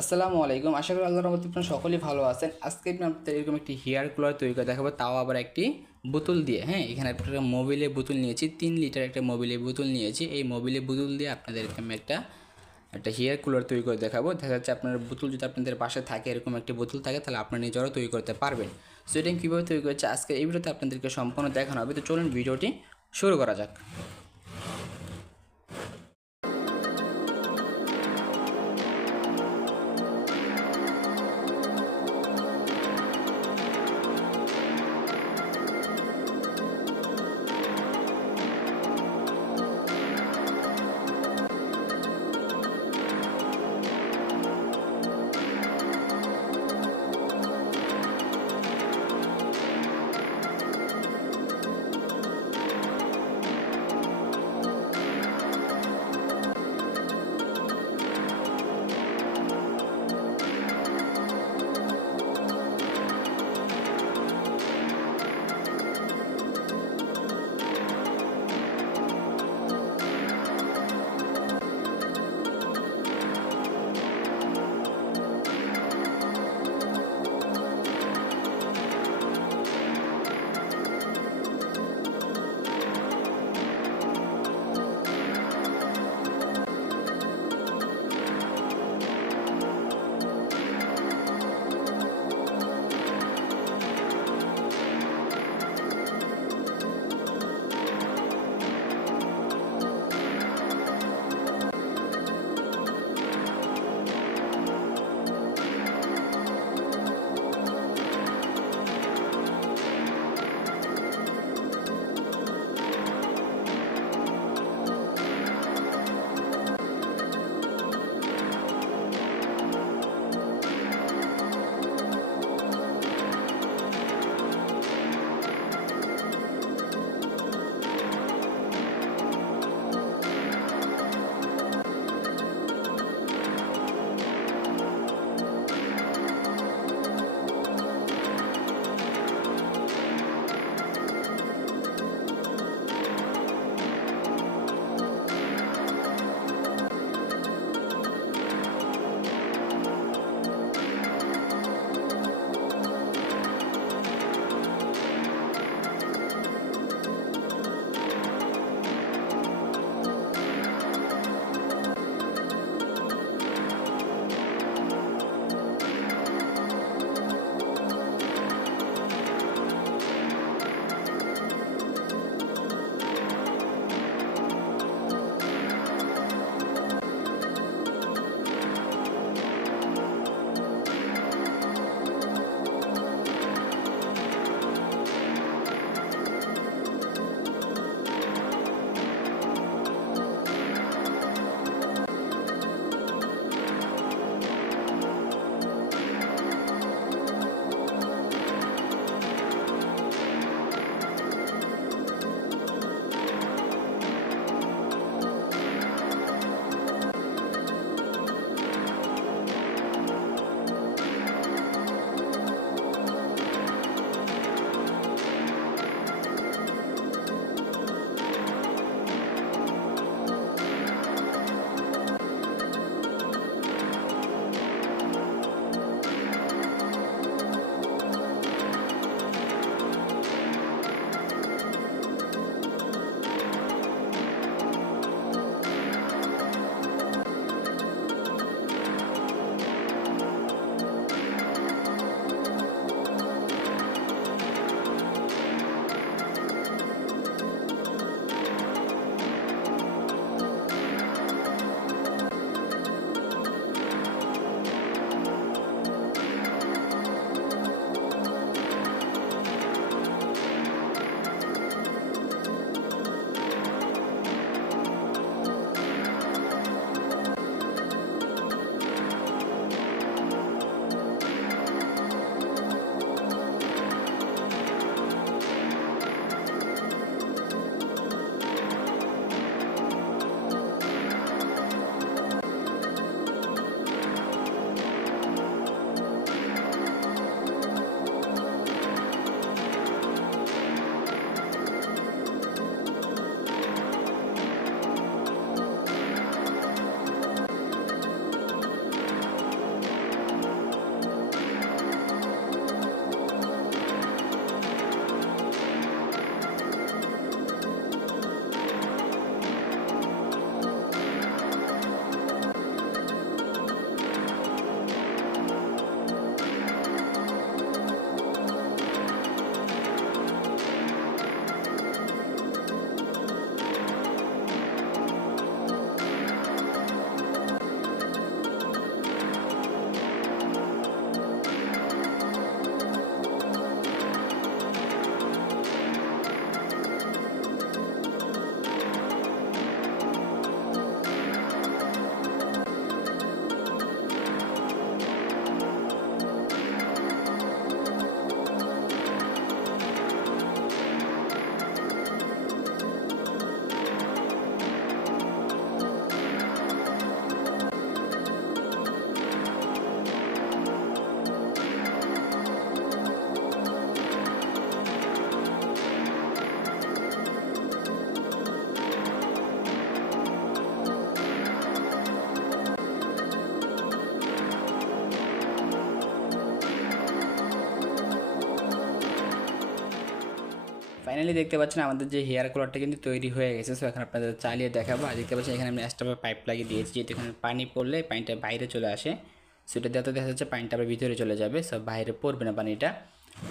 আসসালামু আলাইকুম। আশা করি আল্লাহর রহমতে আপনারা সকলেই ভালো আছেন। আজকে আমি আপনাদের এরকম একটি হেয়ার কুলার তৈরি করে দেখাবো, তাও আবার একটি বোতল দিয়ে। হ্যাঁ, এখানে একটা মোবিলের বোতল নিয়েছি, 3 লিটার একটা মোবিলের বোতল নিয়েছি। এই মোবিলের বোতল দিয়ে আপনাদেরকে আমি একটা একটা হেয়ার কুলার তৈরি করে দেখাবো। দেখা যাচ্ছে আপনার বোতল যদি আপনাদের পাশে থাকে, এরকম একটি বোতল থাকে, তাহলে আপনারা নিজেরাও তৈরি করতে পারবেন। সো এটা কীভাবে তৈরি করেছে আজকে এই ভিডিওতে আপনাদেরকে সম্পূর্ণ দেখানো হবে। তো চলুন ভিডিওটি শুরু করা যাক। ফাইনালি দেখতে পাচ্ছেন আমাদের যে হেয়ার কালারটা কিন্তু তৈরি হয়ে গেছে। সো এখন আপনাদের চালিয়ে দেখাবো। আর দেখতে পাচ্ছেন এখানে আমি এক্সট্রা পাইপ লাগিয়ে দিয়েছি, যেহেতু এখানে পানি পড়লে পানিটা বাইরে চলে আসে। সো এটা দিয়ে দেখা যাচ্ছে পানিটা আবার ভিতরে চলে যাবে, সব বাইরে পড়বে না পানিটা।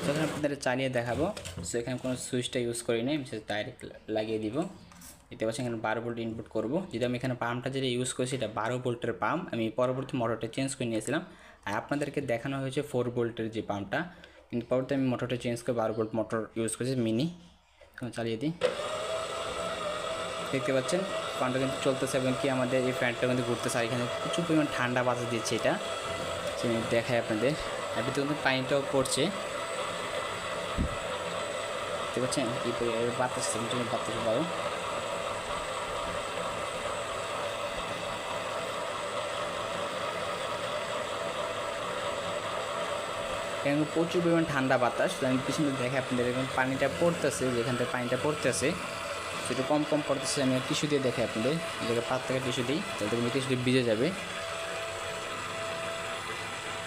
সো এখন আপনাদের চালিয়ে দেখাবো। সো এখানে কোনো সুইচটা ইউজ করি নাই, আমি ডাইরেক্ট লাগিয়ে দিব। দেখতে পাচ্ছেন এখানে 12 ভোল্ট ইনপুট করবো। যদি আমি এখানে পাম্পটা যেটা ইউজ করছি এটা 12 ভোল্টের পাম্প, আমি পরবর্তী মোটরটা চেঞ্জ করে নিয়েছিলাম। আর আপনাদেরকে দেখানো হয়েছে 4 ভোল্টের যে পাম্পটা, কিন্তু পরবর্তী আমি মোটরটা চেঞ্জ করে 12 ভোল্ট মোটর ইউজ করেছি মিনি। চালিয়ে দিই, দেখতে পাচ্ছেন ফ্যানটা কিন্তু চলতেছে এবং কি আমাদের এই ফ্যানটা কিন্তু ঘুরতেছে। আর এখানে প্রচুর পরিমাণ ঠান্ডা বাতাস দিচ্ছে, এটা দেখায় আপনাদের। আর ভিতরে কিন্তু পানিটাও পড়ছে, দেখতে পাচ্ছেন কি বাতাস বাতাস বায়ু। এখানে প্রচুর পরিমাণ ঠান্ডা বাতাস। আমি পিছনে দেখে আপনাদের এখন পানিটা পড়তেছে, যেখান থেকে পানিটা পড়তেছে সেটা কম কম পড়তেছে। আমি টিস্যু দিয়ে দেখে আপনাদের, এটাকে পাত থেকে টিস্যু দিই, তাহলে টিস্যু দিয়ে ভিজে যাবে।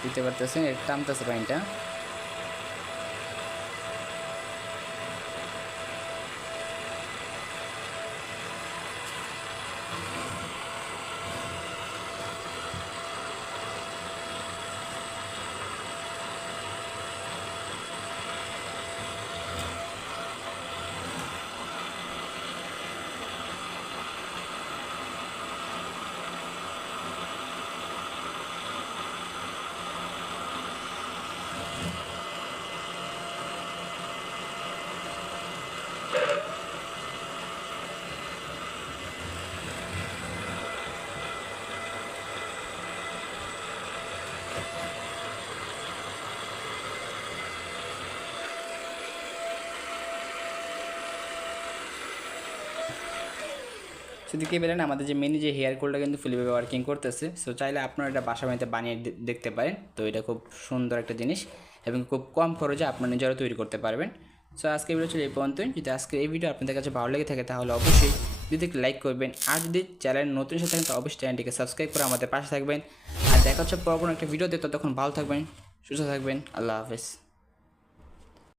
দিতে পারতেছেন, এটা টানতেছে পানিটা। শুধু কি বলেন, আমাদের যে মিনি যে হেয়ার কোলটা কিন্তু ফুলিভাবে ওয়ার্কিং করতেছে। সো চাইলে আপনারা এটা বাসা বাড়িতে বানিয়ে দেখতে পারেন। তো এটা খুব সুন্দর একটা জিনিস এবং খুব কম খরচে আপনারা নিজেরা তৈরি করতে পারবেন। সো আজকে ভিডিও ছিল এই পর্যন্তই। যদি আজকে এই ভিডিও আপনাদের কাছে ভালো লেগে থাকে তাহলে অবশ্যই যদি একটু লাইক করবেন, আর যদি চ্যানেল নতুন এসে থাকেন তো অবশ্যই চ্যানেলটিকে সাবস্ক্রাইব করে আমাদের পাশে থাকবেন। আর দেখা হচ্ছে পর কোনো একটা ভিডিওতে, ততক্ষণ ভালো থাকবেন, সুস্থ থাকবেন। আল্লাহ হাফেজ।